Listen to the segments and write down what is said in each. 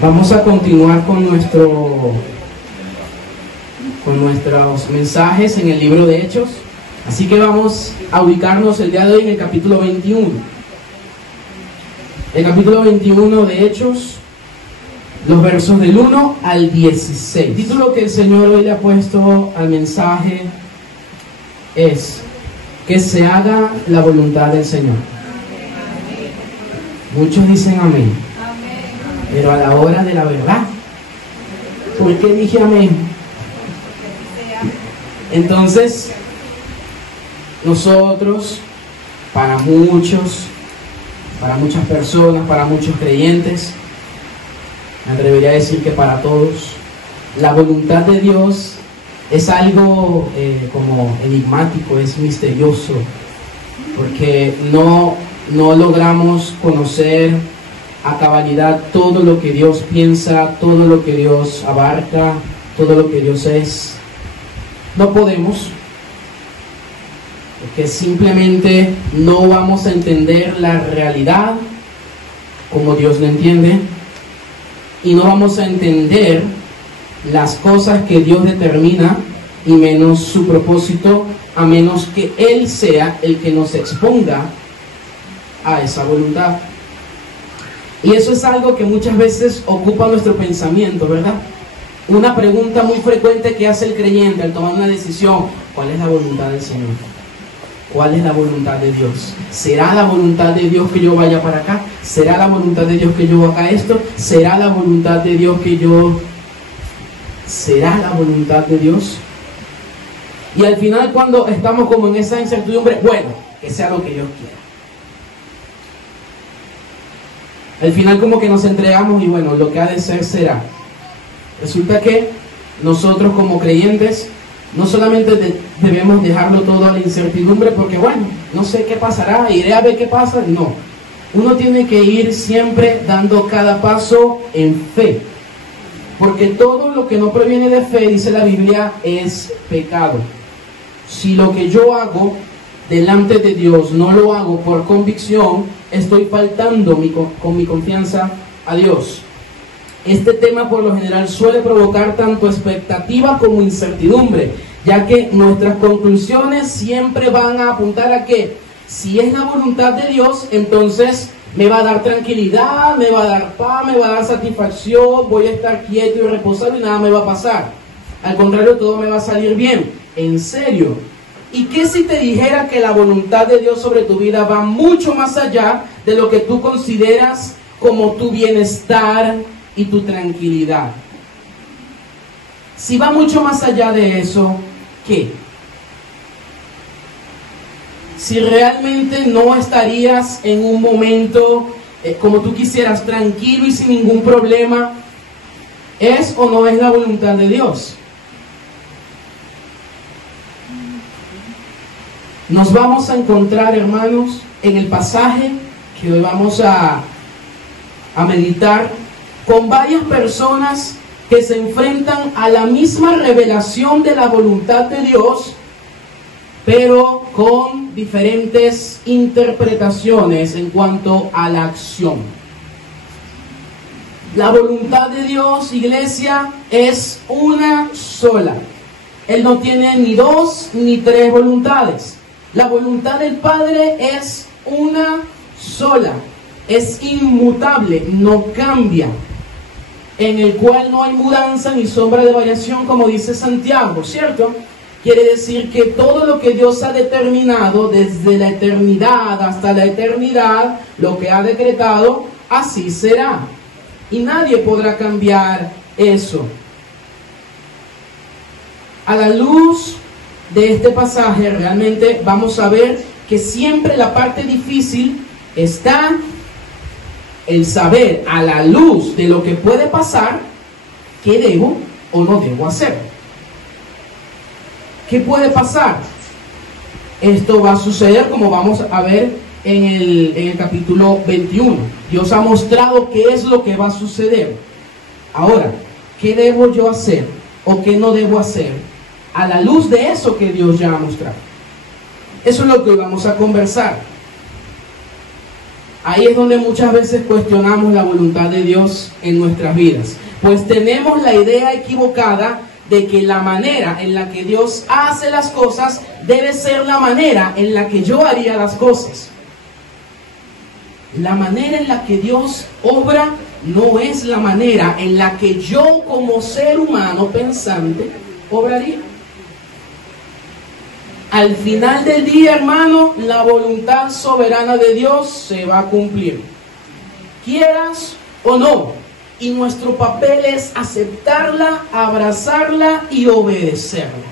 Vamos a continuar con nuestros mensajes en el libro de Hechos. Así que vamos a ubicarnos el día de hoy en el capítulo 21. El capítulo 21 de Hechos, los versos del 1 al 16. El título que el Señor hoy le ha puesto al mensaje es: que se haga la voluntad del Señor. Muchos dicen amén, pero a la hora de la verdad, ¿por qué dije amén? Entonces, nosotros, para muchas personas, para muchos creyentes, me atrevería a decir que para todos, la voluntad de Dios es algo como enigmático, es misterioso, porque no logramos conocer a cabalidad todo lo que Dios piensa, todo lo que Dios abarca, todo lo que Dios es. No podemos, porque simplemente no vamos a entender la realidad como Dios la entiende, y no vamos a entender las cosas que Dios determina, y menos su propósito, a menos que Él sea el que nos exponga a esa voluntad. Y eso es algo que muchas veces ocupa nuestro pensamiento, ¿verdad? Una pregunta muy frecuente que hace el creyente al tomar una decisión: ¿cuál es la voluntad del Señor? ¿Cuál es la voluntad de Dios? ¿Será la voluntad de Dios que yo vaya para acá? ¿Será la voluntad de Dios que yo haga esto? ¿Será la voluntad de Dios que yo... ¿Será la voluntad de Dios? Y al final, cuando estamos como en esa incertidumbre, bueno, que sea lo que Dios quiera. Al final como que nos entregamos y bueno, lo que ha de ser será. Resulta que nosotros como creyentes no solamente debemos dejarlo todo a la incertidumbre, porque bueno, no sé qué pasará, iré a ver qué pasa. No, uno tiene que ir siempre dando cada paso en fe, porque todo lo que no proviene de fe, dice la Biblia, es pecado. Si lo que yo hago delante de Dios no lo hago por convicción, estoy faltando con mi confianza a Dios. Este tema por lo general suele provocar tanto expectativa como incertidumbre, ya que nuestras conclusiones siempre van a apuntar a que si es la voluntad de Dios, entonces me va a dar tranquilidad, me va a dar paz, me va a dar satisfacción, voy a estar quieto y reposado y nada me va a pasar. Al contrario, todo me va a salir bien. En serio. ¿Y qué si te dijera que la voluntad de Dios sobre tu vida va mucho más allá de lo que tú consideras como tu bienestar y tu tranquilidad? Si va mucho más allá de eso, ¿qué? Si realmente no estarías en un momento como tú quisieras, tranquilo y sin ningún problema, ¿es o no es la voluntad de Dios? Nos vamos a encontrar, hermanos, en el pasaje que hoy vamos a meditar, con varias personas que se enfrentan a la misma revelación de la voluntad de Dios, pero con diferentes interpretaciones en cuanto a la acción. La voluntad de Dios, iglesia, es una sola. Él no tiene ni dos ni tres voluntades. La voluntad del Padre es una sola, es inmutable, no cambia, en el cual no hay mudanza ni sombra de variación, como dice Santiago, ¿cierto? Quiere decir que todo lo que Dios ha determinado desde la eternidad hasta la eternidad, lo que ha decretado, así será. Y nadie podrá cambiar eso. A la luz de este pasaje, realmente vamos a ver que siempre la parte difícil está el saber, a la luz de lo que puede pasar, qué debo o no debo hacer. ¿Qué puede pasar? Esto va a suceder, como vamos a ver en el capítulo 21. Dios ha mostrado qué es lo que va a suceder. Ahora, ¿qué debo yo hacer o qué no debo hacer a la luz de eso que Dios ya ha mostrado? Eso es lo que hoy vamos a conversar. Ahí es donde muchas veces cuestionamos la voluntad de Dios en nuestras vidas, pues tenemos la idea equivocada de que la manera en la que Dios hace las cosas debe ser la manera en la que yo haría las cosas. La manera en la que Dios obra no es la manera en la que yo como ser humano pensante obraría. Al final del día, hermano, la voluntad soberana de Dios se va a cumplir, quieras o no, y nuestro papel es aceptarla, abrazarla y obedecerla.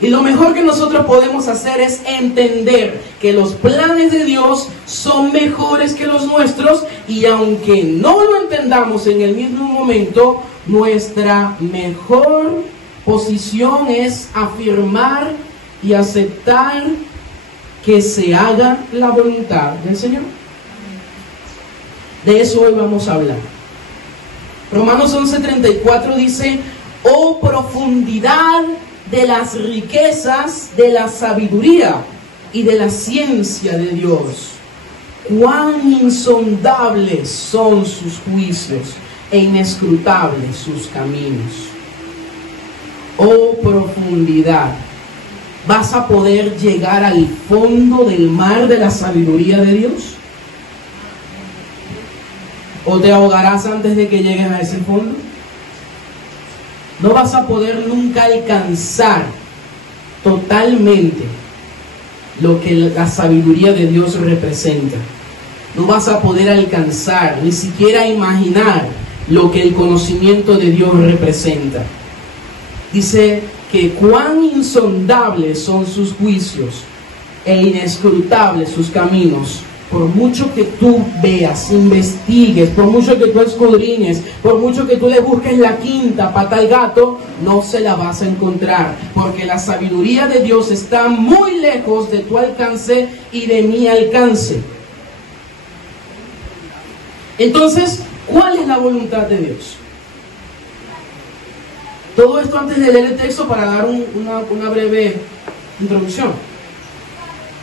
Y lo mejor que nosotros podemos hacer es entender que los planes de Dios son mejores que los nuestros, y aunque no lo entendamos en el mismo momento, nuestra mejor posición es afirmar y aceptar que se haga la voluntad del Señor. De eso hoy vamos a hablar. Romanos 11:34 dice: oh profundidad de las riquezas de la sabiduría y de la ciencia de Dios, cuán insondables son sus juicios e inescrutables sus caminos. Oh profundidad. ¿Vas a poder llegar al fondo del mar de la sabiduría de Dios? ¿O te ahogarás antes de que llegues a ese fondo? No vas a poder nunca alcanzar totalmente lo que la sabiduría de Dios representa. No vas a poder alcanzar, ni siquiera imaginar lo que el conocimiento de Dios representa. Dice que cuán insondables son sus juicios e inescrutables sus caminos. Por mucho que tú veas, investigues, por mucho que tú escudriñes, por mucho que tú le busques la quinta pata al gato, no se la vas a encontrar, porque la sabiduría de Dios está muy lejos de tu alcance y de mi alcance. Entonces, ¿cuál es la voluntad de Dios? Todo esto antes de leer el texto para dar una breve introducción.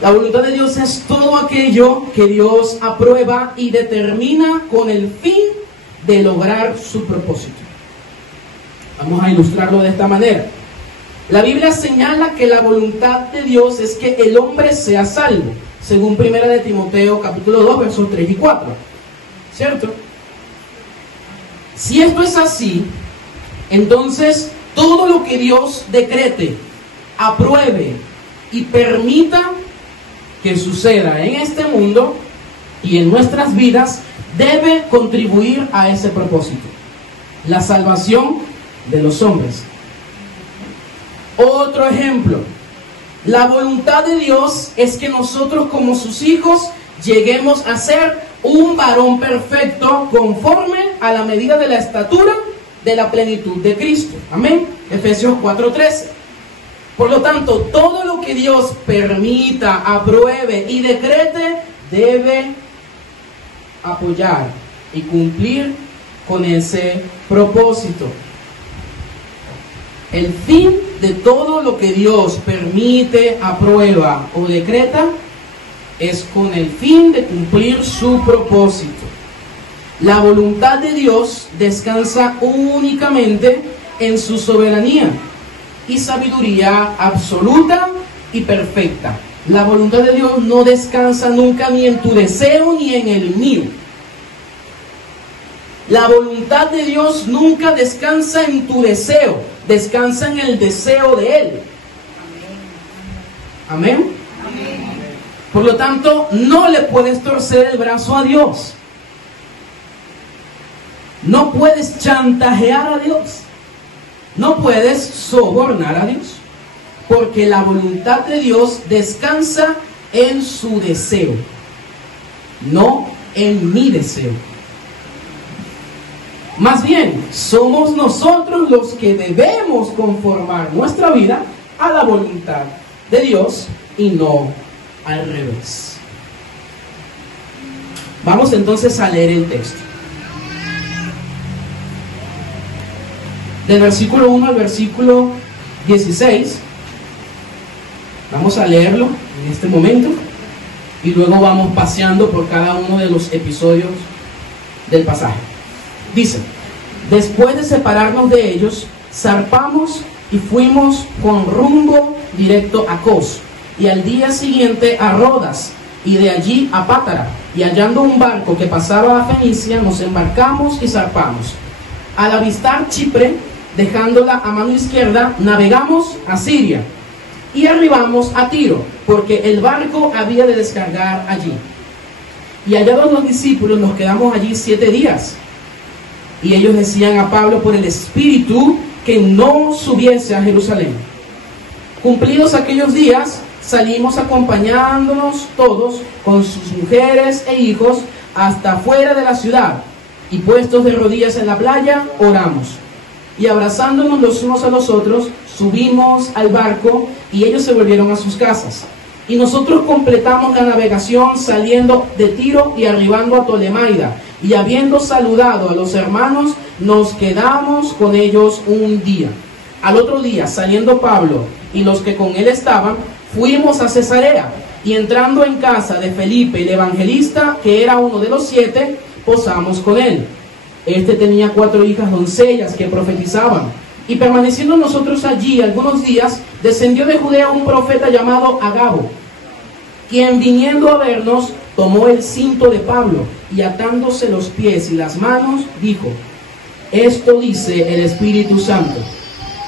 La voluntad de Dios es todo aquello que Dios aprueba y determina con el fin de lograr su propósito. Vamos a ilustrarlo de esta manera. La Biblia señala que la voluntad de Dios es que el hombre sea salvo, según 1 de Timoteo capítulo 2, versos 3 y 4. ¿Cierto? Si esto es así, entonces todo lo que Dios decrete, apruebe y permita que suceda en este mundo y en nuestras vidas debe contribuir a ese propósito: la salvación de los hombres. Otro ejemplo: la voluntad de Dios es que nosotros como sus hijos lleguemos a ser un varón perfecto conforme a la medida de la estatura de la plenitud de Cristo. Amén. Efesios 4:13. Por lo tanto, todo lo que Dios permita, apruebe y decrete debe apoyar y cumplir con ese propósito. El fin de todo lo que Dios permite, aprueba o decreta es con el fin de cumplir su propósito. La voluntad de Dios descansa únicamente en su soberanía y sabiduría absoluta y perfecta. La voluntad de Dios no descansa nunca ni en tu deseo ni en el mío. La voluntad de Dios nunca descansa en tu deseo, descansa en el deseo de Él. Amén. Amén. Por lo tanto, no le puedes torcer el brazo a Dios. No puedes chantajear a Dios. No puedes sobornar a Dios, porque la voluntad de Dios descansa en su deseo, no en mi deseo. Más bien, somos nosotros los que debemos conformar nuestra vida a la voluntad de Dios y no al revés. Vamos entonces a leer el texto. Del versículo 1 al versículo 16, vamos a leerlo en este momento. y luego vamos paseando por cada uno de los episodios del pasaje. Dice: después de separarnos de ellos, zarpamos y fuimos con rumbo directo a Cos, y al día siguiente a Rodas, y de allí a Pátara, y hallando un barco que pasaba a Fenicia, nos embarcamos y zarpamos. Al avistar Chipre, dejándola a mano izquierda, navegamos a Siria, y arribamos a Tiro, porque el barco había de descargar allí. Y hallados los discípulos, nos quedamos allí 7 días. Y ellos decían a Pablo por el Espíritu que no subiese a Jerusalén. Cumplidos aquellos días, salimos acompañándonos todos con sus mujeres e hijos hasta fuera de la ciudad, y puestos de rodillas en la playa, oramos. Y abrazándonos los unos a los otros, subimos al barco, y ellos se volvieron a sus casas. Y nosotros completamos la navegación saliendo de Tiro y arribando a Tolemaida, y habiendo saludado a los hermanos, nos quedamos con ellos un día. Al otro día, saliendo Pablo y los que con él estaban, fuimos a Cesarea, y entrando en casa de Felipe el evangelista, que era uno de los 7, posamos con él. Este tenía 4 hijas doncellas que profetizaban. Y permaneciendo nosotros allí algunos días, descendió de Judea un profeta llamado Agabo, quien viniendo a vernos, tomó el cinto de Pablo, y atándose los pies y las manos, dijo: esto dice el Espíritu Santo: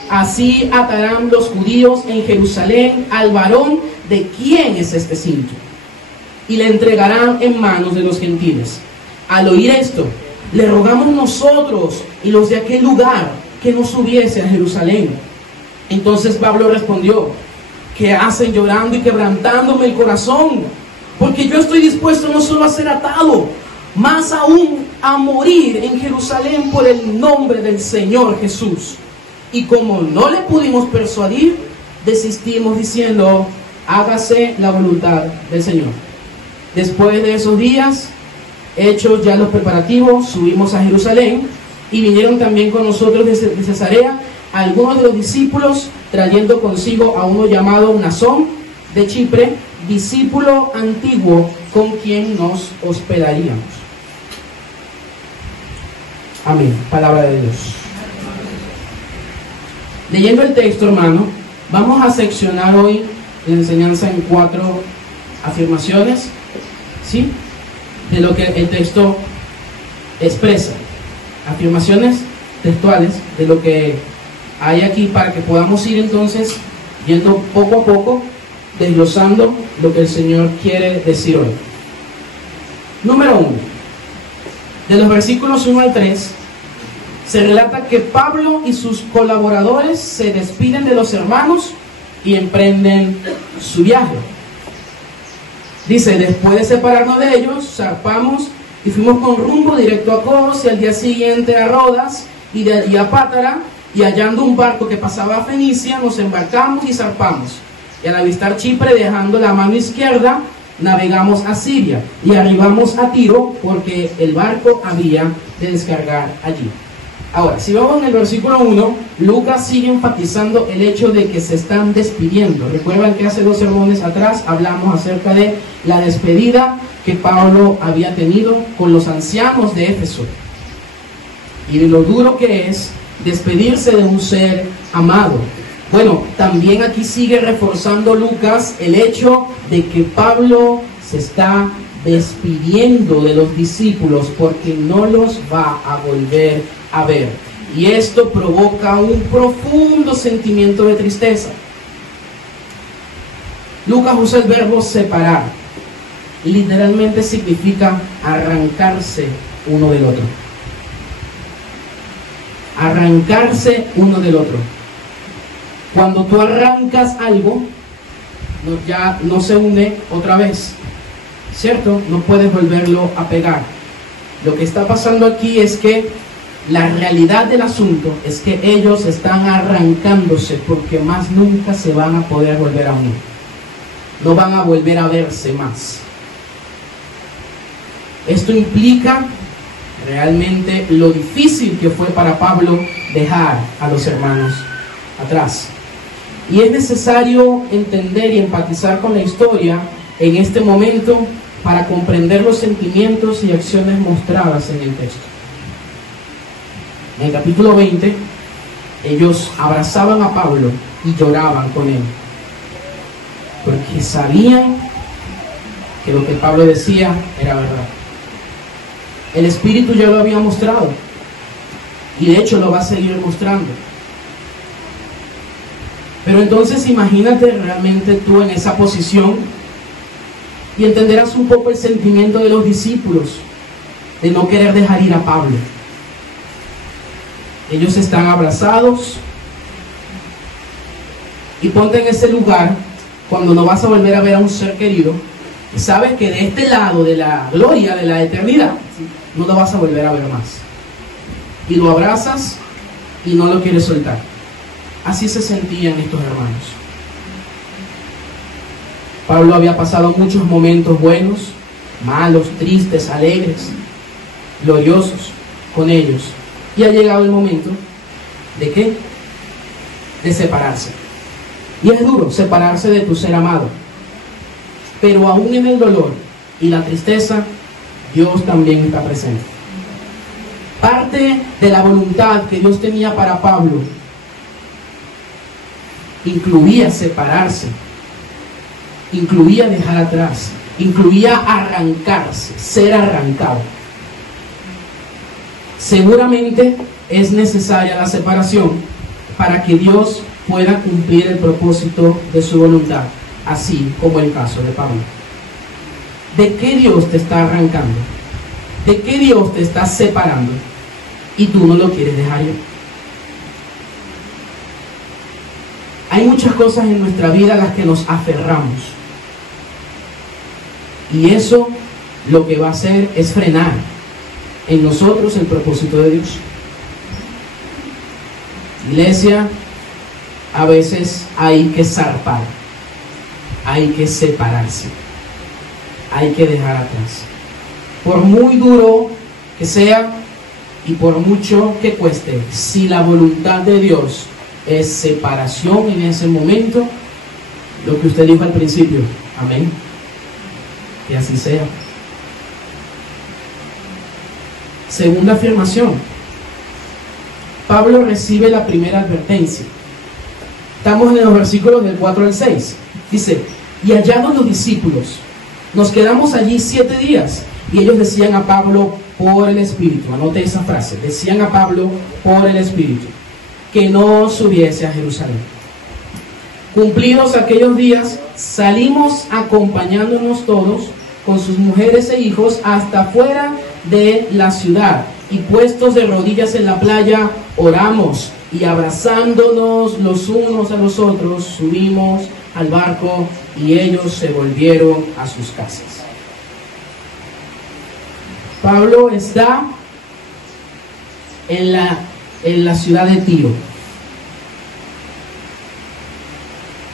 así atarán los judíos en Jerusalén al varón de quien es este cinto, y le entregarán en manos de los gentiles. Al oír esto, le rogamos nosotros y los de aquel lugar que no subiese a Jerusalén. Entonces Pablo respondió: ¿qué hacen llorando y quebrantándome el corazón? Porque yo estoy dispuesto no solo a ser atado, más aún a morir en Jerusalén por el nombre del Señor Jesús. Y como no le pudimos persuadir, desistimos diciendo: hágase la voluntad del Señor. Después de esos días, hechos ya los preparativos, subimos a Jerusalén, y vinieron también con nosotros de Cesarea algunos de los discípulos, trayendo consigo a uno llamado Mnasón de Chipre, discípulo antiguo con quien nos hospedaríamos. Amén. Palabra de Dios. Leyendo el texto, hermano, vamos a seccionar hoy la enseñanza en 4 afirmaciones, ¿sí?, de lo que el texto expresa. Afirmaciones textuales de lo que hay aquí, para que podamos ir entonces yendo poco a poco, desglosando lo que el Señor quiere decir hoy. Número 1. De los versículos 1 al 3, se relata que Pablo y sus colaboradores se despiden de los hermanos y emprenden su viaje. Dice: después de separarnos de ellos, zarpamos y fuimos con rumbo directo a Cos, y al día siguiente a Rodas, y de allí a Pátara, y hallando un barco que pasaba a Fenicia, nos embarcamos y zarpamos. Y al avistar Chipre, dejando la mano izquierda, navegamos a Siria, y arribamos a Tiro, porque el barco había de descargar allí. Ahora, si vamos en el versículo 1, Lucas sigue enfatizando el hecho de que se están despidiendo. Recuerdan que hace 2 sermones atrás hablamos acerca de la despedida que Pablo había tenido con los ancianos de Éfeso, y de lo duro que es despedirse de un ser amado. Bueno, también aquí sigue reforzando Lucas el hecho de que Pablo se está despidiendo de los discípulos porque no los va a volver a ver. Y esto provoca un profundo sentimiento de tristeza. Lucas usa el verbo separar. Literalmente significa arrancarse uno del otro. Arrancarse uno del otro. Cuando tú arrancas algo, ya no se une otra vez, ¿cierto? No puedes volverlo a pegar. Lo que está pasando aquí es que la realidad del asunto es que ellos están arrancándose porque más nunca se van a poder volver a unir. No van a volver a verse más. Esto implica realmente lo difícil que fue para Pablo dejar a los hermanos atrás. Y es necesario entender y empatizar con la historia en este momento para comprender los sentimientos y acciones mostradas en el texto. En el capítulo 20, ellos abrazaban a Pablo y lloraban con él, porque sabían que lo que Pablo decía era verdad. El Espíritu ya lo había mostrado, y de hecho lo va a seguir mostrando. Pero entonces imagínate realmente tú en esa posición y entenderás un poco el sentimiento de los discípulos de no querer dejar ir a Pablo. Ellos están abrazados, y ponte en ese lugar cuando no vas a volver a ver a un ser querido y sabes que de este lado de la gloria, de la eternidad, no lo vas a volver a ver más, y lo abrazas y no lo quieres soltar. Así se sentían estos hermanos. Pablo había pasado muchos momentos buenos, malos, tristes, alegres, gloriosos con ellos, y ha llegado el momento ¿de qué? De separarse. Y es duro separarse de tu ser amado, pero aún en el dolor y la tristeza, Dios también está presente. Parte de la voluntad que Dios tenía para Pablo incluía separarse, incluía dejar atrás, incluía arrancarse, ser arrancado. Seguramente es necesaria la separación para que Dios pueda cumplir el propósito de su voluntad, así como el caso de Pablo. ¿De qué Dios te está arrancando? ¿De qué Dios te está separando? Y tú no lo quieres dejar ir. Hay muchas cosas en nuestra vida a las que nos aferramos, y eso lo que va a hacer es frenar en nosotros el propósito de Dios. Iglesia, a veces hay que zarpar, hay que separarse, hay que dejar atrás. Por muy duro que sea y por mucho que cueste, si la voluntad de Dios es separación en ese momento, lo que usted dijo al principio, amén, que así sea. Segunda afirmación, Pablo recibe la primera advertencia. Estamos en los versículos del 4 al 6. Dice: y hallados los discípulos, nos quedamos allí 7 días. Y ellos decían a Pablo por el Espíritu, anote esa frase, decían a Pablo por el Espíritu, que no subiese a Jerusalén. Cumplidos aquellos días, salimos acompañándonos todos con sus mujeres e hijos hasta fuera de la ciudad, y puestos de rodillas en la playa, oramos, y abrazándonos los unos a los otros, subimos al barco, y ellos se volvieron a sus casas. Pablo está en la ciudad de Tiro,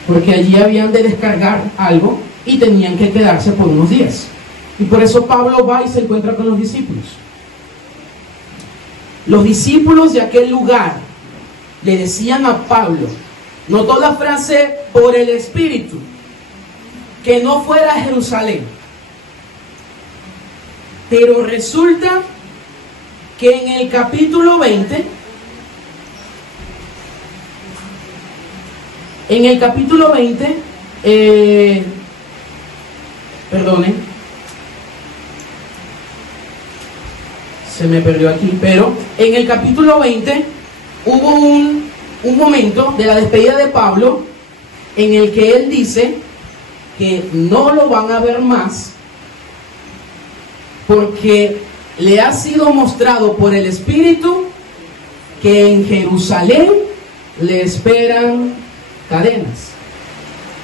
porque allí habían de descargar algo y tenían que quedarse por unos días. Y por eso Pablo va y se encuentra con los discípulos. Los discípulos de aquel lugar le decían a Pablo, notó la frase por el Espíritu, que no fuera a Jerusalén. Pero resulta que en el capítulo 20, perdonen, se me perdió aquí, pero en el capítulo 20 hubo un momento de la despedida de Pablo en el que él dice que no lo van a ver más, porque le ha sido mostrado por el Espíritu que en Jerusalén le esperan cadenas.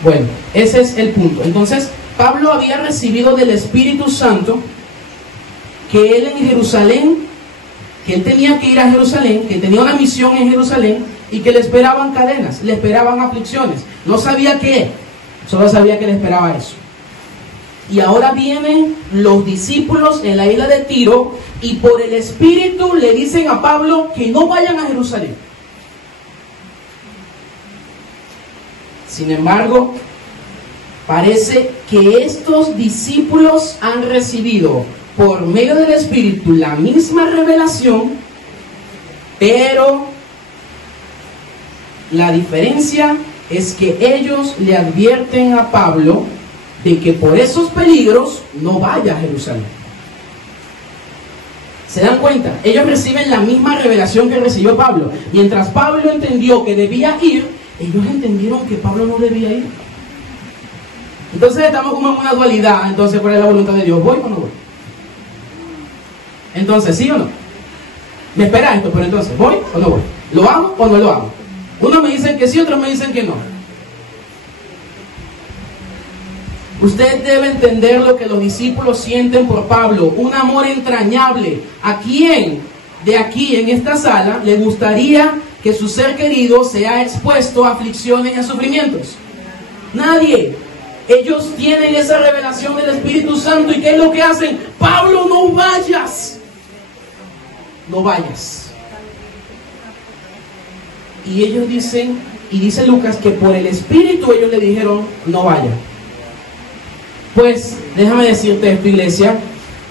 Bueno, ese es el punto. Entonces, Pablo había recibido del Espíritu Santo que él en Jerusalén, que él tenía que ir a Jerusalén, que tenía una misión en Jerusalén, y que le esperaban cadenas, le esperaban aflicciones. No sabía qué, solo sabía que le esperaba eso. Y ahora vienen los discípulos en la isla de Tiro y por el Espíritu le dicen a Pablo que no vayan a Jerusalén. Sin embargo, parece que estos discípulos han recibido por medio del Espíritu la misma revelación, pero la diferencia es que ellos le advierten a Pablo de que por esos peligros no vaya a Jerusalén. ¿Se dan cuenta? Ellos reciben la misma revelación que recibió Pablo. Mientras Pablo entendió que debía ir, ellos entendieron que Pablo no debía ir. Entonces estamos como en una dualidad. Entonces, ¿cuál es la voluntad de Dios? ¿Voy o no voy? Entonces, ¿sí o no? Me espera esto, pero entonces, ¿voy o no voy? ¿Lo hago o no lo hago? Unos me dicen que sí, otros me dicen que no. Usted debe entender lo que los discípulos sienten por Pablo, un amor entrañable. ¿A quién de aquí en esta sala le gustaría que su ser querido sea expuesto a aflicciones y a sufrimientos? Nadie. Ellos tienen esa revelación del Espíritu Santo. ¿Y qué es lo que hacen? Pablo, no vayas. No vayas. Y ellos dicen, y dice Lucas, que por el Espíritu ellos le dijeron, no vaya. Pues, déjame decirte esto, iglesia,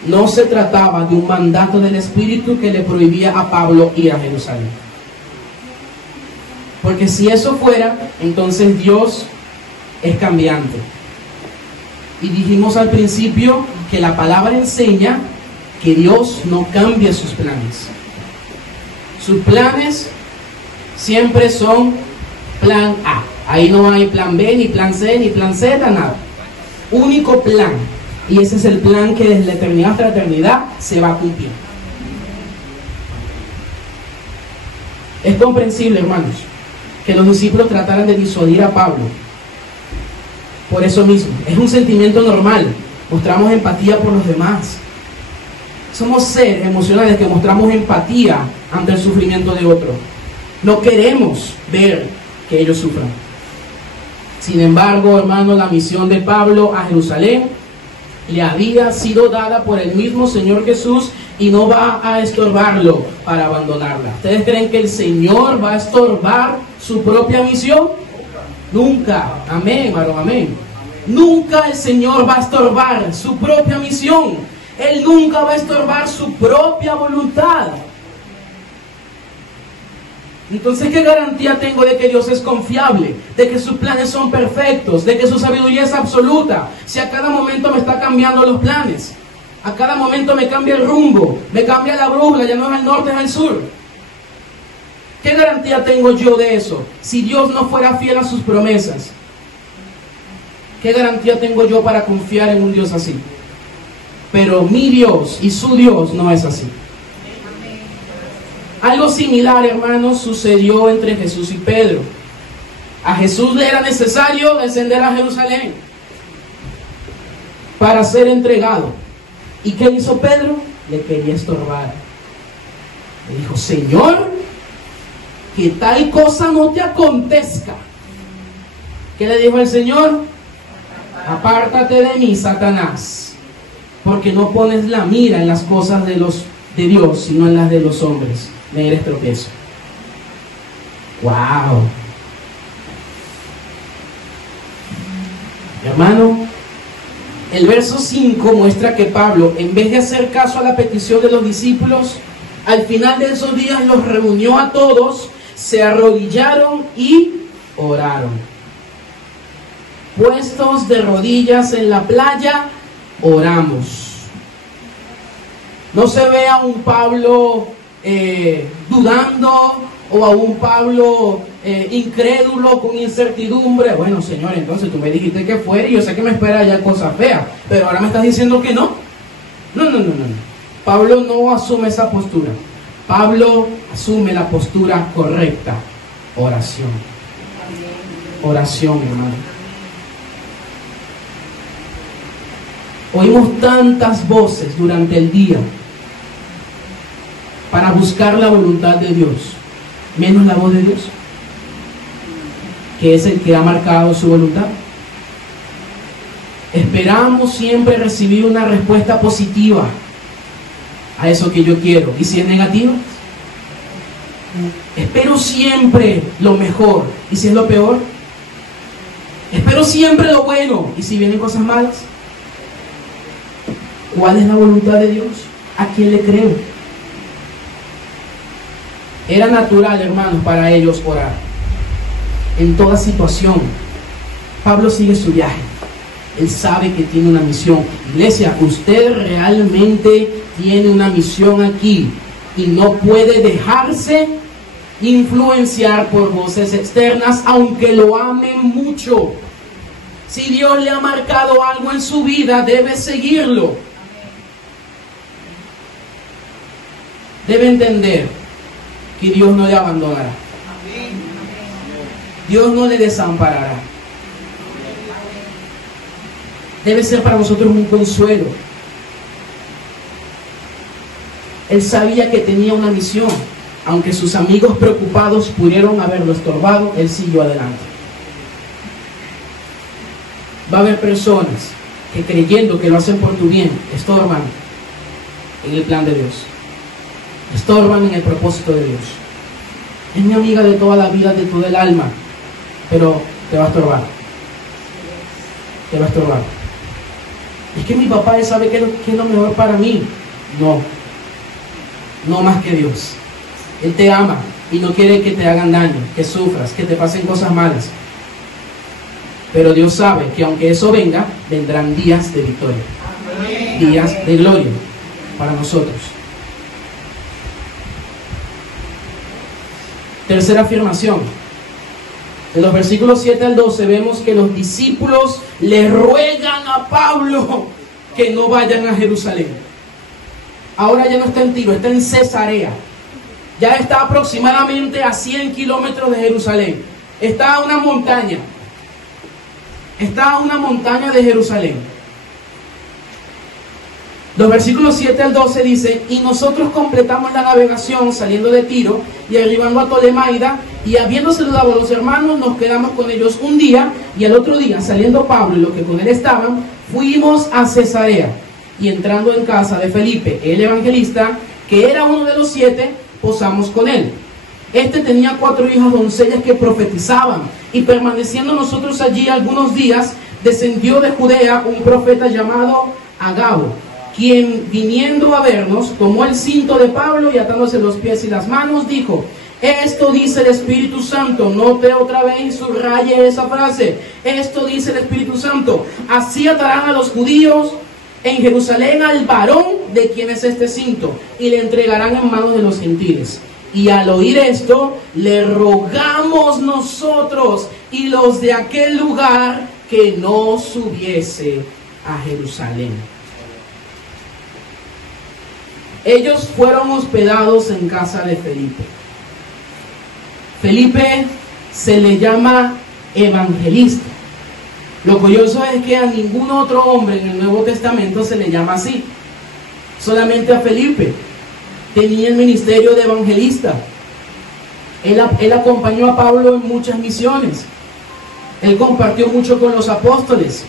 no se trataba de un mandato del Espíritu que le prohibía a Pablo ir a Jerusalén. Porque si eso fuera, entonces Dios es cambiante. Y dijimos al principio que la palabra enseña que Dios no cambia sus planes. Sus planes siempre son plan A. Ahí no hay plan B, ni plan C, ni plan Z, nada. Único plan. Y ese es el plan que desde la eternidad hasta la eternidad se va a cumplir. Es comprensible, hermanos, que los discípulos trataran de disuadir a Pablo. Por eso mismo, es un sentimiento normal. Mostramos empatía por los demás. Somos seres emocionales que mostramos empatía ante el sufrimiento de otro. No queremos ver que ellos sufran. Sin embargo, hermano, la misión de Pablo a Jerusalén le había sido dada por el mismo Señor Jesús y no va a estorbarlo para abandonarla. ¿Ustedes creen que el Señor va a estorbar su propia misión? Nunca. Amén, varón, amén. Nunca el Señor va a estorbar su propia misión. Él nunca va a estorbar su propia voluntad. Entonces, ¿qué garantía tengo de que Dios es confiable? De que sus planes son perfectos, de que su sabiduría es absoluta. Si a cada momento me está cambiando los planes, a cada momento me cambia el rumbo, me cambia la brújula, ya no es al norte, es al sur. ¿Qué garantía tengo yo de eso? Si Dios no fuera fiel a sus promesas, ¿qué garantía tengo yo para confiar en un Dios así? Pero mi Dios y su Dios no es así. Algo similar, hermanos, sucedió entre Jesús y Pedro. A Jesús le era necesario descender a Jerusalén para ser entregado. ¿Y qué hizo Pedro? Le quería estorbar. Le dijo, Señor, que tal cosa no te acontezca. ¿Qué le dijo el Señor? Apártate de mí, Satanás, porque no pones la mira en las cosas de Dios, sino en las de los hombres. Me eres tropiezo. ¡Wow! Hermano, el verso 5 muestra que Pablo, en vez de hacer caso a la petición de los discípulos, al final de esos días los reunió a todos, se arrodillaron y oraron. Puestos de rodillas en la playa, oramos. No se ve a un Pablo dudando o a un Pablo incrédulo con incertidumbre. Bueno, Señor, entonces tú me dijiste que fuera y yo sé que me espera ya cosas feas, pero ahora me estás diciendo que no. No. Pablo no asume esa postura. Pablo asume la postura correcta. Oración. Oración, hermano. Oímos tantas voces durante el día para buscar la voluntad de Dios, menos la voz de Dios, que es el que ha marcado su voluntad. Esperamos siempre recibir una respuesta positiva a eso que yo quiero. ¿Y si es negativa? Espero siempre lo mejor. ¿Y si es lo peor? Espero quiero siempre lo bueno. ¿Y si vienen cosas malas? ¿Cuál es la voluntad de Dios? ¿A quién le creo? Era natural, hermanos, para ellos orar. En toda situación. Pablo sigue su viaje. Él sabe que tiene una misión. Iglesia, usted realmente tiene una misión aquí y no puede dejarse influenciar por voces externas, aunque lo amen mucho. Si Dios le ha marcado algo en su vida, debe seguirlo. Debe entender que Dios no le abandonará. Dios no le desamparará. Debe ser para nosotros un consuelo. Él sabía que tenía una misión. Aunque sus amigos preocupados pudieron haberlo estorbado, él siguió adelante. Va a haber personas que, creyendo que lo hacen por tu bien, estorban en el plan de Dios. Estorban en el propósito de Dios. Es mi amiga de toda la vida, de todo el alma, pero te va a estorbar. Te va a estorbar. Es que mi papá sabe que es lo mejor para mí. No. No más que Dios. Él te ama y no quiere que te hagan daño, que sufras, que te pasen cosas malas. Pero Dios sabe que aunque eso venga, vendrán días de victoria. Días de gloria para nosotros. Tercera afirmación. En los versículos 7 al 12 vemos que los discípulos le ruegan a Pablo que no vayan a Jerusalén. Ahora ya no está en Tiro, está en Cesarea. Ya está aproximadamente a 100 kilómetros de Jerusalén. Está a una montaña. Está a una montaña de Jerusalén. Los versículos 7 al 12 dicen: y nosotros completamos la navegación saliendo de Tiro y arribando a Tolemaida, y habiendo saludado a los hermanos, nos quedamos con ellos un día, y al otro día, saliendo Pablo y los que con él estaban, fuimos a Cesarea, y entrando en casa de Felipe, el evangelista, que era uno de los 7, posamos con él. Este tenía 4 hijas doncellas que profetizaban, y permaneciendo nosotros allí algunos días, descendió de Judea un profeta llamado Agabo, quien viniendo a vernos, tomó el cinto de Pablo y atándose los pies y las manos, dijo: esto dice el Espíritu Santo. Note otra vez y subraye esa frase. Esto dice el Espíritu Santo: así atarán a los judíos en Jerusalén al varón de quien es este cinto, y le entregarán en manos de los gentiles. Y al oír esto, le rogamos nosotros y los de aquel lugar que no subiese a Jerusalén. Ellos fueron hospedados en casa de Felipe. Felipe se le llama evangelista. Lo curioso es que a ningún otro hombre en el Nuevo Testamento se le llama así. Solamente a Felipe. Tenía el ministerio de evangelista. Él acompañó a Pablo en muchas misiones. Él compartió mucho con los apóstoles.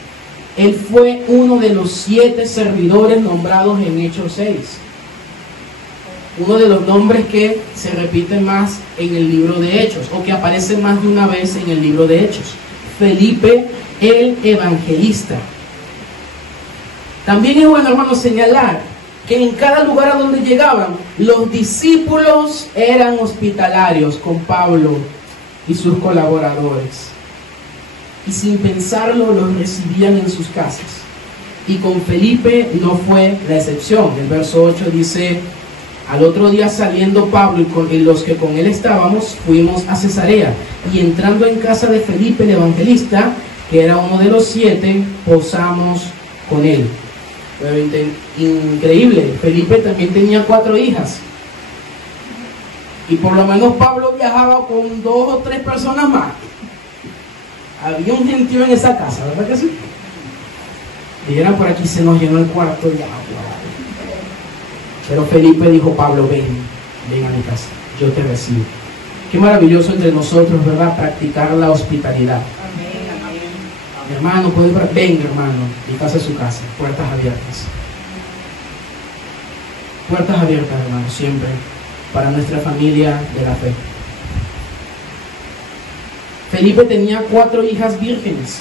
Él fue uno de los 7 servidores nombrados en Hechos 6. Uno de los nombres que se repiten más en el libro de Hechos, o que aparecen más de una vez en el libro de Hechos. Felipe el evangelista. También es bueno, hermanos, señalar que en cada lugar a donde llegaban, los discípulos eran hospitalarios con Pablo y sus colaboradores. Y sin pensarlo, los recibían en sus casas. Y con Felipe no fue la excepción. El verso 8 dice: al otro día, saliendo Pablo y los que con él estábamos, fuimos a Cesarea, y entrando en casa de Felipe el evangelista, que era uno de los 7, posamos con él. Increíble. Felipe también tenía 4 hijas, y por lo menos Pablo viajaba con 2 o 3 personas más. Había un gentío en esa casa, ¿verdad que sí? Dijeran: por aquí se nos llenó el cuarto ya. Pero Felipe dijo: Pablo, ven a mi casa, yo te recibo. Qué maravilloso entre nosotros, ¿verdad? Practicar la hospitalidad. Mi hermano, ven, hermano, mi casa es su casa, puertas abiertas. Puertas abiertas, hermano, siempre, para nuestra familia de la fe. Felipe tenía 4 hijas vírgenes,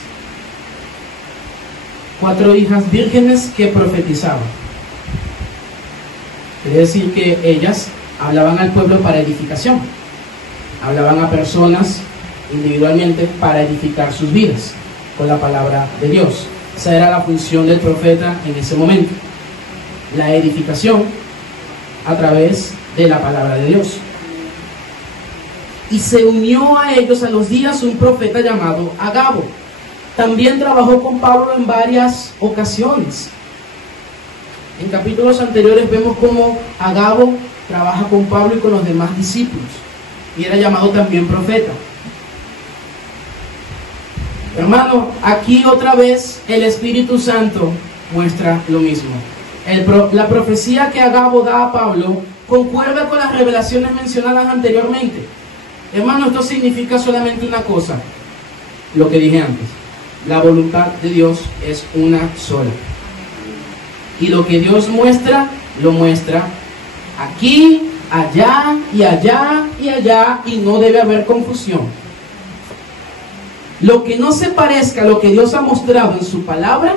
4 hijas vírgenes que profetizaban. Quiere decir que ellas hablaban al pueblo para edificación, hablaban a personas individualmente para edificar sus vidas con la palabra de Dios. Esa era la función del profeta en ese momento, la edificación a través de la palabra de Dios. Y se unió a ellos a los días un profeta llamado Agabo. También trabajó con Pablo en varias ocasiones. En capítulos anteriores vemos cómo Agabo trabaja con Pablo y con los demás discípulos, y era llamado también profeta. Hermano, aquí otra vez el Espíritu Santo muestra lo mismo. La profecía que Agabo da a Pablo concuerda con las revelaciones mencionadas anteriormente. Hermano, esto significa solamente una cosa, lo que dije antes: la voluntad de Dios es una sola. Y lo que Dios muestra, lo muestra aquí, allá y allá y allá, y no debe haber confusión. Lo que no se parezca a lo que Dios ha mostrado en su palabra,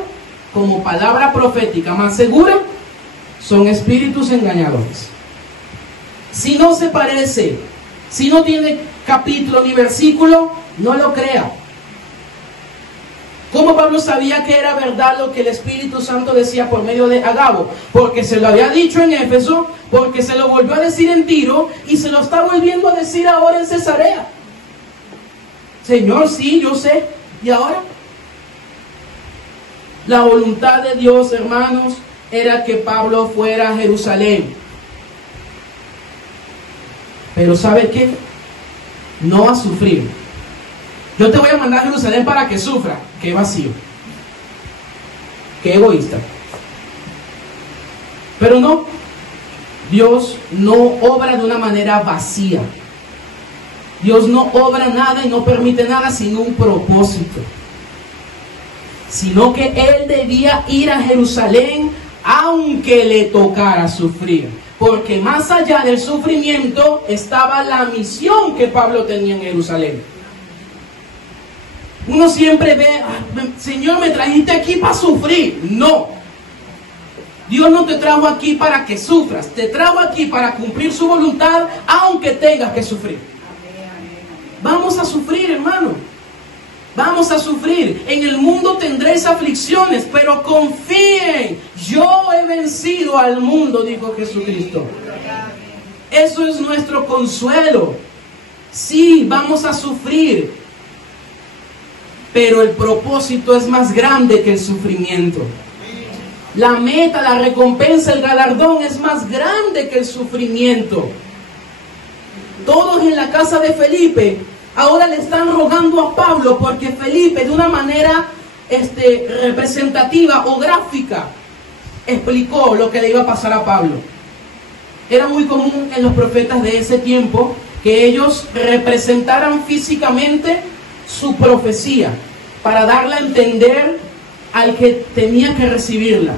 como palabra profética más segura, son espíritus engañadores. Si no se parece, si no tiene capítulo ni versículo, no lo crea. ¿Cómo Pablo sabía que era verdad lo que el Espíritu Santo decía por medio de Agabo? Porque se lo había dicho en Éfeso, porque se lo volvió a decir en Tiro, y se lo está volviendo a decir ahora en Cesarea. Señor, sí, yo sé. ¿Y ahora? La voluntad de Dios, hermanos, era que Pablo fuera a Jerusalén. Pero ¿sabe qué? No a sufrir. Yo te voy a mandar a Jerusalén para que sufra. Qué vacío. Qué egoísta. Pero no. Dios no obra de una manera vacía. Dios no obra nada y no permite nada sin un propósito. Sino que Él debía ir a Jerusalén aunque le tocara sufrir. Porque más allá del sufrimiento estaba la misión que Pablo tenía en Jerusalén. Uno siempre ve: Señor, me trajiste aquí para sufrir. No. Dios no te trajo aquí para que sufras. Te trajo aquí para cumplir su voluntad, aunque tengas que sufrir. Vamos a sufrir, hermano. Vamos a sufrir. En el mundo tendréis aflicciones, pero confíen. Yo he vencido al mundo, dijo Jesucristo. Eso es nuestro consuelo. Sí, vamos a sufrir, pero el propósito es más grande que el sufrimiento. La meta, la recompensa, el galardón es más grande que el sufrimiento. Todos en la casa de Felipe ahora le están rogando a Pablo, porque Felipe, de una manera representativa o gráfica, explicó lo que le iba a pasar a Pablo. Era muy común en los profetas de ese tiempo que ellos representaran físicamente su profecía para darla a entender al que tenía que recibirla.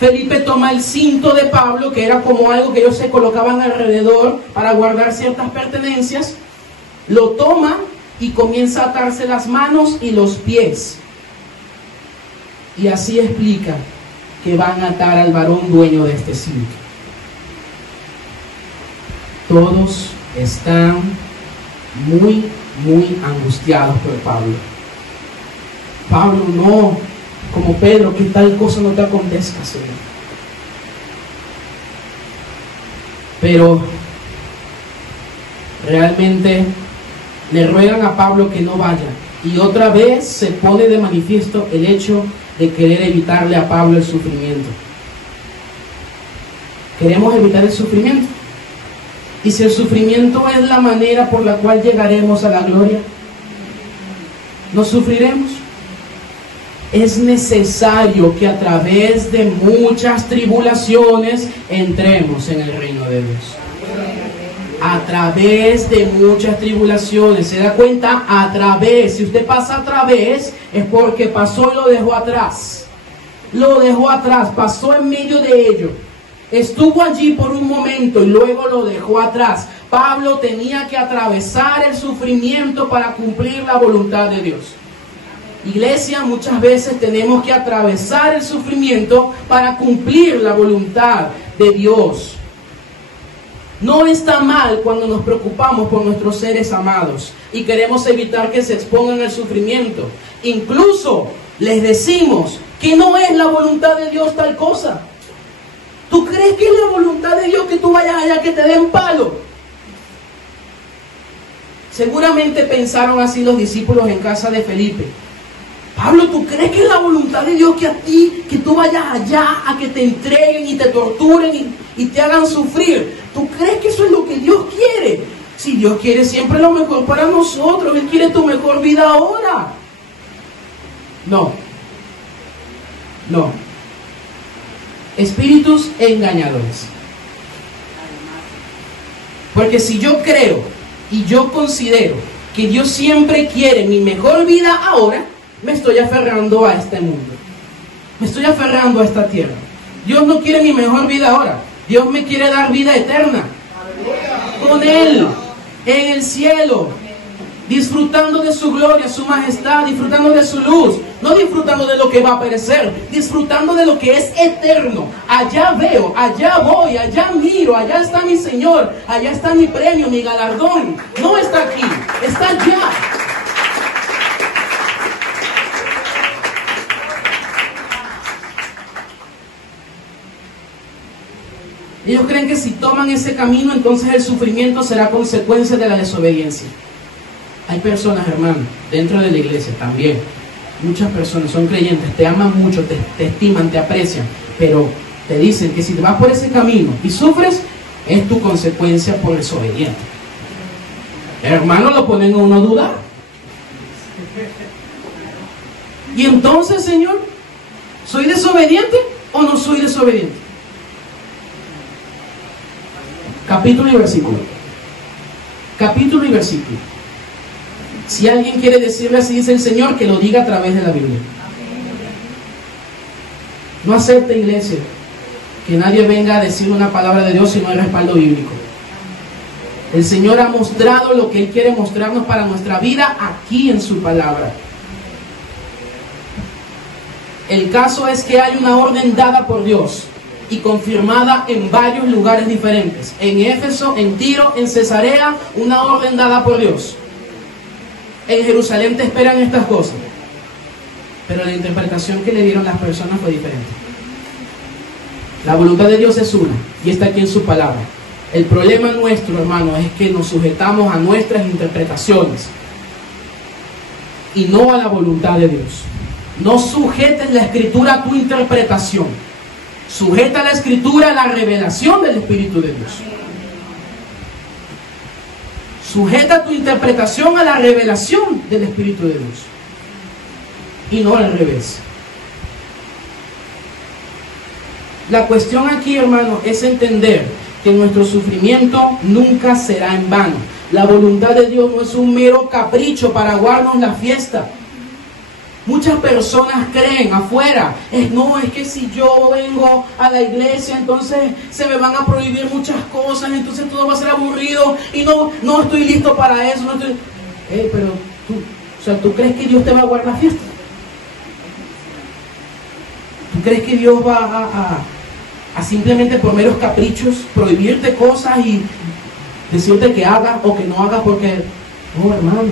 Felipe toma el cinto de Pablo, que era como algo que ellos se colocaban alrededor para guardar ciertas pertenencias, lo toma y comienza a atarse las manos y los pies. Y así explica que van a atar al varón dueño de este cinto. Todos están muy angustiados por Pablo. Pablo, no, como Pedro, que tal cosa no te acontezca, Señor. Pero realmente le ruegan a Pablo que no vaya, y otra vez se pone de manifiesto el hecho de querer evitarle a Pablo el sufrimiento. Queremos evitar el sufrimiento. Y si el sufrimiento es la manera por la cual llegaremos a la gloria, ¿no sufriremos? Es necesario que a través de muchas tribulaciones entremos en el reino de Dios. A través de muchas tribulaciones. ¿Se da cuenta? A través. Si usted pasa a través, es porque pasó y lo dejó atrás. Lo dejó atrás, pasó en medio de ello. Estuvo allí por un momento y luego lo dejó atrás. Pablo tenía que atravesar el sufrimiento para cumplir la voluntad de Dios. Iglesia, muchas veces tenemos que atravesar el sufrimiento para cumplir la voluntad de Dios. No está mal cuando nos preocupamos por nuestros seres amados y queremos evitar que se expongan al sufrimiento. Incluso les decimos que no es la voluntad de Dios tal cosa. ¿Tú crees que es la voluntad de Dios que tú vayas allá que te den palo? Seguramente pensaron así los discípulos en casa de Felipe. Pablo, ¿tú crees que es la voluntad de Dios que a ti, que tú vayas allá a que te entreguen y te torturen y te hagan sufrir? ¿Tú crees que eso es lo que Dios quiere? Si Dios quiere siempre lo mejor para nosotros, Él quiere tu mejor vida ahora. No. Espíritus engañadores. Porque si yo creo y yo considero que Dios siempre quiere mi mejor vida ahora, me estoy aferrando a este mundo. Me estoy aferrando a esta tierra. Dios no quiere mi mejor vida ahora. Dios me quiere dar vida eterna. Con Él, en el cielo. Disfrutando de su gloria, su majestad, disfrutando de su luz. No disfrutando de lo que va a perecer. Disfrutando de lo que es eterno. Allá veo, allá voy, allá miro, allá está mi Señor. Allá está mi premio, mi galardón. No está aquí, está allá. Ellos creen que si toman ese camino, entonces el sufrimiento será consecuencia de la desobediencia. Hay personas, hermano, dentro de la iglesia también. Muchas personas son creyentes, te aman mucho, te estiman, te aprecian, pero te dicen que si te vas por ese camino y sufres, es tu consecuencia por desobediente. Hermano, lo ponen a uno a dudar. Y entonces, Señor, ¿soy desobediente o no soy desobediente? Capítulo y versículo. Capítulo y versículo. Si alguien quiere decirle así dice el Señor, que lo diga a través de la Biblia. No acepte, iglesia, que nadie venga a decir una palabra de Dios si no hay respaldo bíblico. El Señor ha mostrado lo que Él quiere mostrarnos para nuestra vida aquí en su palabra. El caso es que hay una orden dada por Dios y confirmada en varios lugares diferentes. En Éfeso, en Tiro, en Cesarea, una orden dada por Dios. En Jerusalén te esperan estas cosas. Pero la interpretación que le dieron las personas fue diferente. La voluntad de Dios es una y está aquí en su palabra. El problema nuestro, hermano, es que nos sujetamos a nuestras interpretaciones y no a la voluntad de Dios. No sujetes la Escritura a tu interpretación. Sujeta la Escritura a la revelación del Espíritu de Dios. Sujeta tu interpretación a la revelación del Espíritu de Dios. Y no al revés. La cuestión aquí, hermano, es entender que nuestro sufrimiento nunca será en vano. La voluntad de Dios no es un mero capricho para aguarnos la fiesta. Muchas personas creen afuera, es que si yo vengo a la iglesia, entonces se me van a prohibir muchas cosas, entonces todo va a ser aburrido y no estoy listo para eso. Pero ¿tú crees que Dios te va a guardar fiesta? ¿Tú crees que Dios va a simplemente por meros caprichos prohibirte cosas y decirte que hagas o que no hagas porque, no, hermano?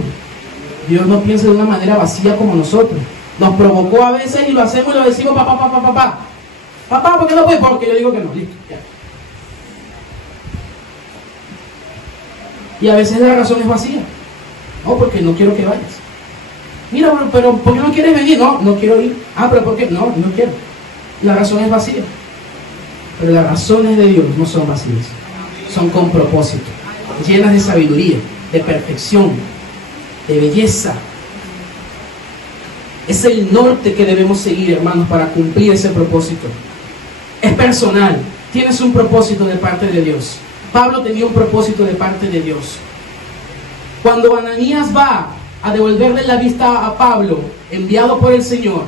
Dios no piensa de una manera vacía como nosotros. Nos provocó a veces y lo hacemos y lo decimos papá, ¿por qué no puedes? Porque yo digo que no, listo, ya. Y a veces la razón es vacía. No, porque no quiero que vayas. Mira, pero ¿por qué no quieres venir? No quiero ir. Pero ¿por qué? No quiero. La razón es vacía. Pero las razones de Dios no son vacías. Son con propósito, llenas de sabiduría, de perfección, de belleza. Es el norte que debemos seguir, hermanos, para cumplir ese propósito. Es personal. Tienes un propósito de parte de Dios. Pablo tenía un propósito de parte de Dios. Cuando Ananías va a devolverle la vista a Pablo, enviado por el Señor,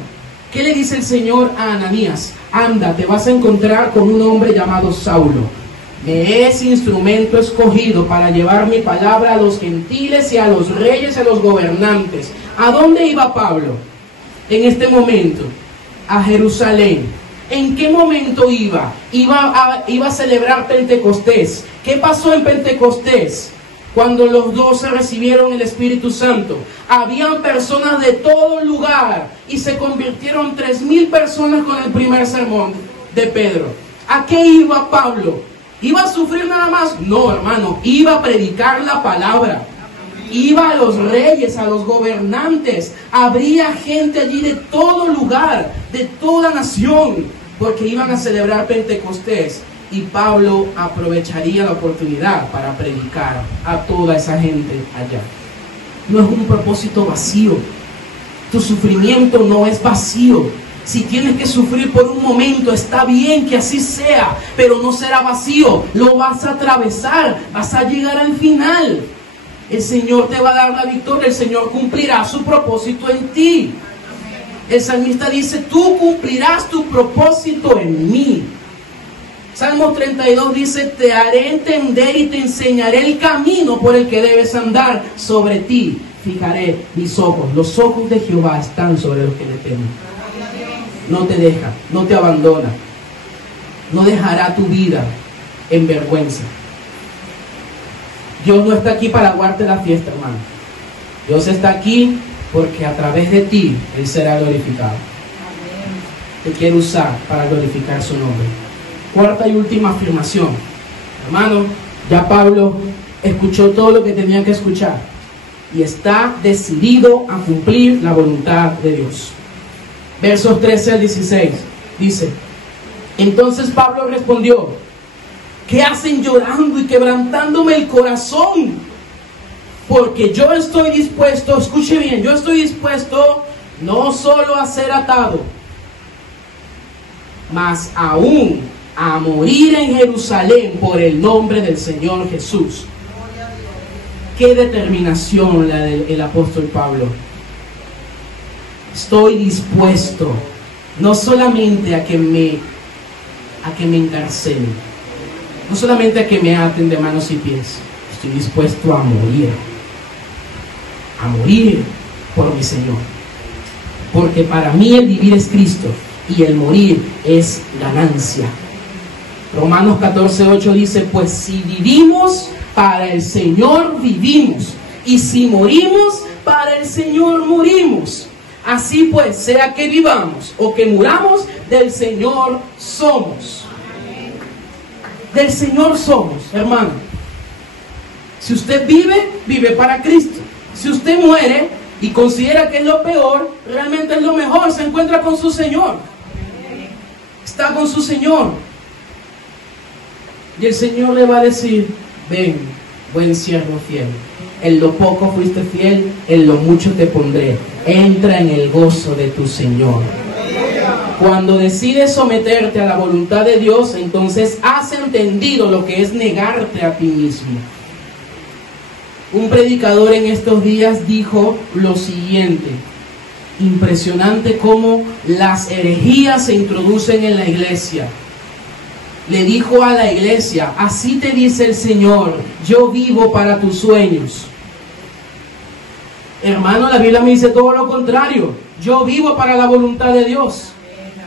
¿qué le dice el Señor a Ananías? Anda, te vas a encontrar con un hombre llamado Saulo. Me es instrumento escogido para llevar mi palabra a los gentiles y a los reyes y a los gobernantes. ¿A dónde iba Pablo? en este momento a Jerusalén. ¿En qué momento iba? Iba a celebrar Pentecostés. ¿Qué pasó en Pentecostés? Cuando los 12 recibieron el Espíritu Santo, habían personas de todo lugar y se convirtieron 3,000 personas con el primer sermón de Pedro. ¿A qué iba Pablo? ¿Iba a sufrir nada más? No, hermano, iba a predicar la palabra. Iba a los reyes, a los gobernantes. Habría gente allí de todo lugar, de toda nación, porque iban a celebrar Pentecostés. Y Pablo aprovecharía la oportunidad para predicar a toda esa gente allá. No es un propósito vacío. Tu sufrimiento no es vacío. Si tienes que sufrir por un momento, está bien que así sea, pero no será vacío. Lo vas a atravesar, vas a llegar al final. El Señor te va a dar la victoria, el Señor cumplirá su propósito en ti. El salmista dice, tú cumplirás tu propósito en mí. Salmo 32 dice, te haré entender y te enseñaré el camino por el que debes andar. Sobre ti fijaré mis ojos. Los ojos de Jehová están sobre los que le temen. No te deja, no te abandona. No dejará tu vida en vergüenza. Dios no está aquí para guardarte la fiesta, hermano. Dios está aquí porque a través de ti Él será glorificado. Te quiere usar para glorificar su nombre. Cuarta y última afirmación. Hermano, ya Pablo escuchó todo lo que tenía que escuchar y está decidido a cumplir la voluntad de Dios. Versos 13 al 16 dice, entonces Pablo respondió, ¿qué hacen llorando y quebrantándome el corazón? Porque yo estoy dispuesto, escuche bien, yo estoy dispuesto no solo a ser atado, mas aún a morir en Jerusalén por el nombre del Señor Jesús. Qué determinación la del apóstol Pablo. Estoy dispuesto no solamente a que me encarcelen, no solamente a que me aten de manos y pies, estoy dispuesto a morir por mi Señor. Porque para mí el vivir es Cristo y el morir es ganancia. Romanos 14:8 dice, pues si vivimos, para el Señor vivimos, y si morimos, para el Señor morimos. Así pues, sea que vivamos o que muramos, del Señor somos. Del Señor somos, hermano. Si usted vive, vive para Cristo. Si usted muere y considera que es lo peor, realmente es lo mejor. Se encuentra con su Señor. Está con su Señor. Y el Señor le va a decir, ven, buen siervo fiel. En lo poco fuiste fiel, en lo mucho te pondré. Entra en el gozo de tu Señor. Cuando decides someterte a la voluntad de Dios, entonces has entendido lo que es negarte a ti mismo. Un predicador en estos días dijo lo siguiente: impresionante cómo las herejías se introducen en la iglesia. Le dijo a la iglesia, así te dice el Señor, yo vivo para tus sueños. Hermano, la Biblia me dice todo lo contrario. Yo vivo para la voluntad de Dios.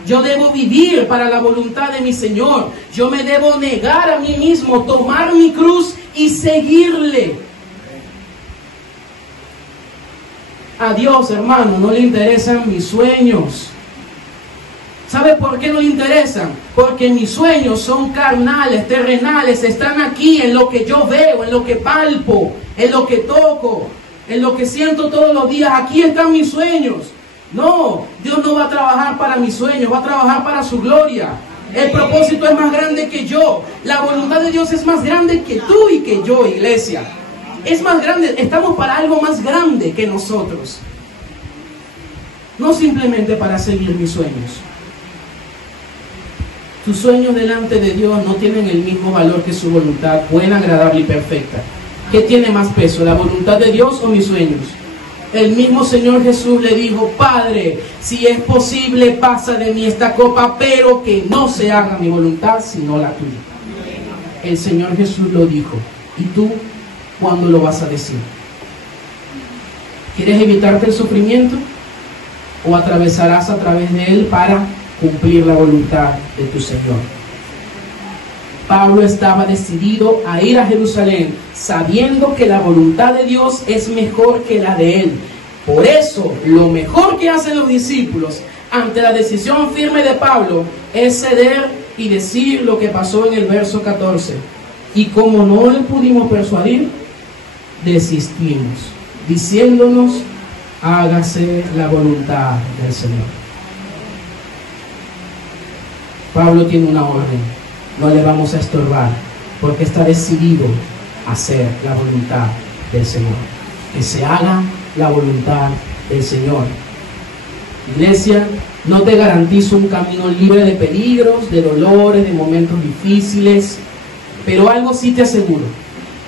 Yo debo vivir para la voluntad de mi Señor. Yo me debo negar a mí mismo, tomar mi cruz y seguirle. A Dios, hermano, no le interesan mis sueños. ¿Sabe por qué no le interesan? Porque mis sueños son carnales, terrenales, están aquí en lo que yo veo, en lo que palpo, en lo que toco, en lo que siento todos los días. Aquí están mis sueños. No, Dios no va a trabajar para mis sueños, va a trabajar para su gloria. El propósito es más grande que yo. La voluntad de Dios es más grande que tú y que yo, iglesia. Es más grande, estamos para algo más grande que nosotros. No simplemente para seguir mis sueños. Tus sueños delante de Dios no tienen el mismo valor que su voluntad buena, agradable y perfecta. ¿Qué tiene más peso, la voluntad de Dios o mis sueños? El mismo Señor Jesús le dijo, Padre, si es posible, pasa de mí esta copa, pero que no se haga mi voluntad, sino la tuya. El Señor Jesús lo dijo. ¿Y tú cuándo lo vas a decir? ¿Quieres evitarte el sufrimiento? o atravesarás a través de él para cumplir la voluntad de tu Señor. Pablo estaba decidido a ir a Jerusalén, sabiendo que la voluntad de Dios es mejor que la de él. Por eso, lo mejor que hacen los discípulos ante la decisión firme de Pablo es ceder y decir lo que pasó en el verso 14. Y como no le pudimos persuadir, desistimos, diciéndonos: hágase la voluntad del Señor. Pablo tiene una orden: no le vamos a estorbar, porque está decidido a hacer la voluntad del Señor. Que se haga la voluntad del Señor. Iglesia, no te garantizo un camino libre de peligros, de dolores, de momentos difíciles, pero algo sí te aseguro: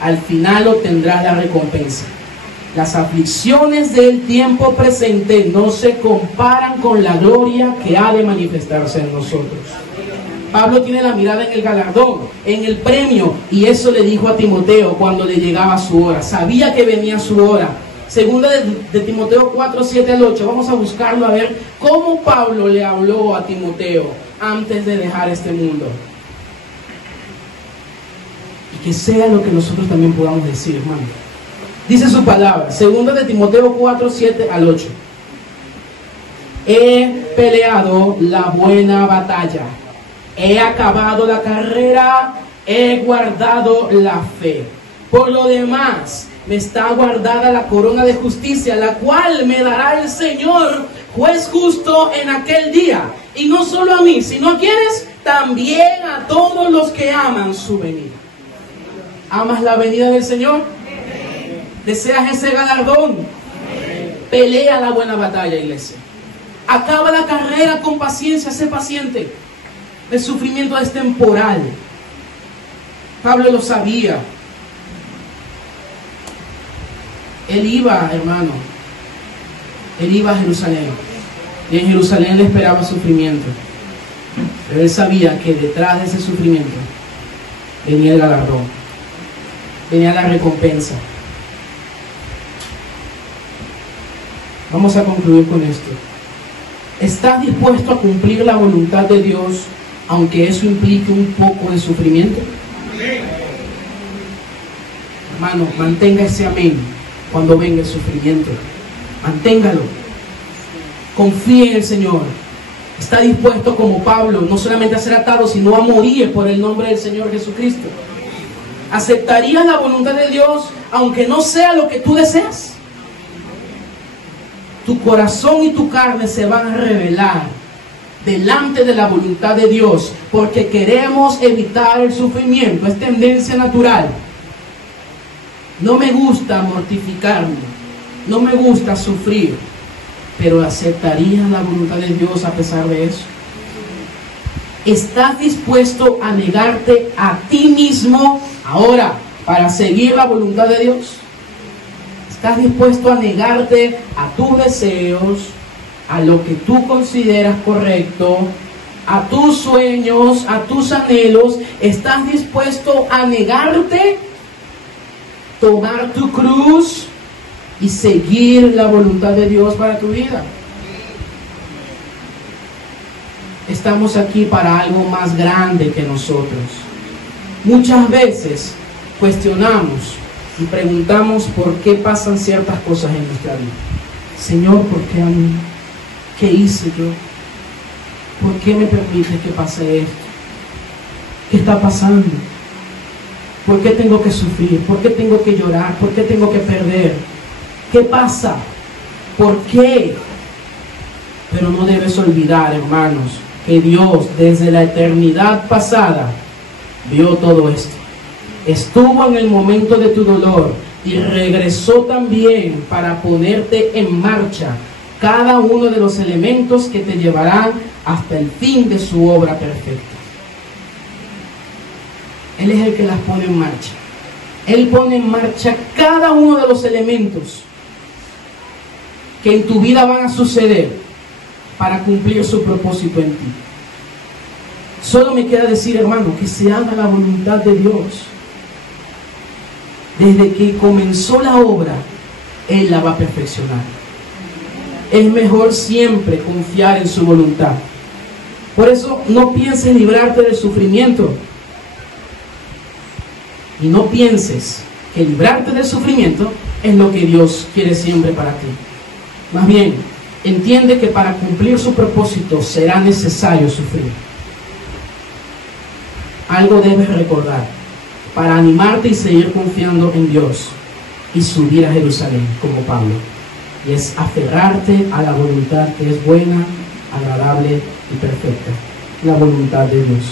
al final obtendrás la recompensa. Las aflicciones del tiempo presente no se comparan con la gloria que ha de manifestarse en nosotros. Pablo tiene la mirada en el galardón, en el premio, y eso le dijo a Timoteo cuando le llegaba su hora. Sabía que venía su hora. Segunda de Timoteo 4, 7 al 8. Vamos a buscarlo a ver cómo Pablo le habló a Timoteo antes de dejar este mundo. Y que sea lo que nosotros también podamos decir, hermano. Dice su palabra, segunda de Timoteo 4, 7 al 8. He peleado la buena batalla, he acabado la carrera, he guardado la fe. Por lo demás, me está guardada la corona de justicia, la cual me dará el Señor, juez justo, en aquel día. Y no solo a mí, sino a quienes, también a todos los que aman su venida. ¿Amas la venida del Señor? ¿Deseas ese galardón? Pelea la buena batalla, iglesia. Acaba la carrera con paciencia, sé paciente. El sufrimiento es temporal. Pablo lo sabía. Él iba, hermano, él iba a Jerusalén. Y en Jerusalén le esperaba sufrimiento. Pero él sabía que detrás de ese sufrimiento venía el galardón, venía la recompensa. Vamos a concluir con esto. ¿Estás dispuesto a cumplir la voluntad de Dios, aunque eso implique un poco de sufrimiento? Hermano, mantenga ese amén cuando venga el sufrimiento. Manténgalo. Confíe en el Señor. Está dispuesto, como Pablo, no solamente a ser atado, sino a morir por el nombre del Señor Jesucristo. ¿Aceptarías la voluntad de Dios aunque no sea lo que tú deseas? Tu corazón y tu carne se van a rebelar delante de la voluntad de Dios, porque queremos evitar el sufrimiento. Es tendencia natural. No me gusta mortificarme, no me gusta sufrir, pero ¿aceptarías la voluntad de Dios a pesar de eso? ¿Estás dispuesto a negarte a ti mismo ahora para seguir la voluntad de Dios? ¿Estás dispuesto a negarte a tus deseos, a lo que tú consideras correcto, a tus sueños, a tus anhelos? ¿Estás dispuesto a negarte, tomar tu cruz y seguir la voluntad de Dios para tu vida? Estamos aquí para algo más grande que nosotros. Muchas veces cuestionamos y preguntamos por qué pasan ciertas cosas en nuestra vida. Señor, ¿por qué a mí? ¿Qué hice yo? ¿Por qué me permites que pase esto? ¿Qué está pasando? ¿Por qué tengo que sufrir? ¿Por qué tengo que llorar? ¿Por qué tengo que perder? ¿Qué pasa? ¿Por qué? Pero no debes olvidar, hermanos, que Dios desde la eternidad pasada vio todo esto. Estuvo en el momento de tu dolor y regresó también para ponerte en marcha cada uno de los elementos que te llevarán hasta el fin de su obra perfecta. Él es el que las pone en marcha. Él pone en marcha cada uno de los elementos que en tu vida van a suceder para cumplir su propósito en ti. Solo me queda decir, hermano, que se haga la voluntad de Dios. Desde que comenzó la obra, Él la va a perfeccionar. es mejor siempre confiar en su voluntad. Por eso no pienses librarte del sufrimiento. Y no pienses que librarte del sufrimiento es lo que Dios quiere siempre para ti. Más bien, entiende que para cumplir su propósito será necesario sufrir. Algo debes recordar para animarte y seguir confiando en Dios y subir a Jerusalén como Pablo. Y es aferrarte a la voluntad que es buena, agradable y perfecta. La voluntad de Dios.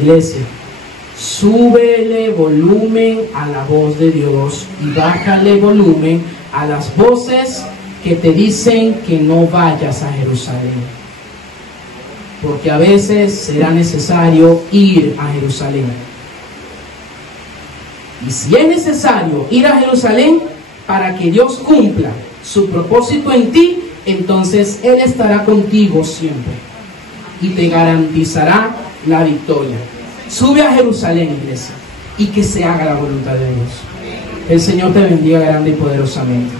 Iglesia, súbele volumen a la voz de Dios y bájale volumen a las voces que te dicen que no vayas a Jerusalén. Porque a veces será necesario ir a Jerusalén. Y si es necesario ir a Jerusalén para que Dios cumpla su propósito en ti, entonces Él estará contigo siempre y te garantizará la victoria. Sube a Jerusalén, iglesia, y que se haga la voluntad de Dios. El Señor te bendiga grande y poderosamente.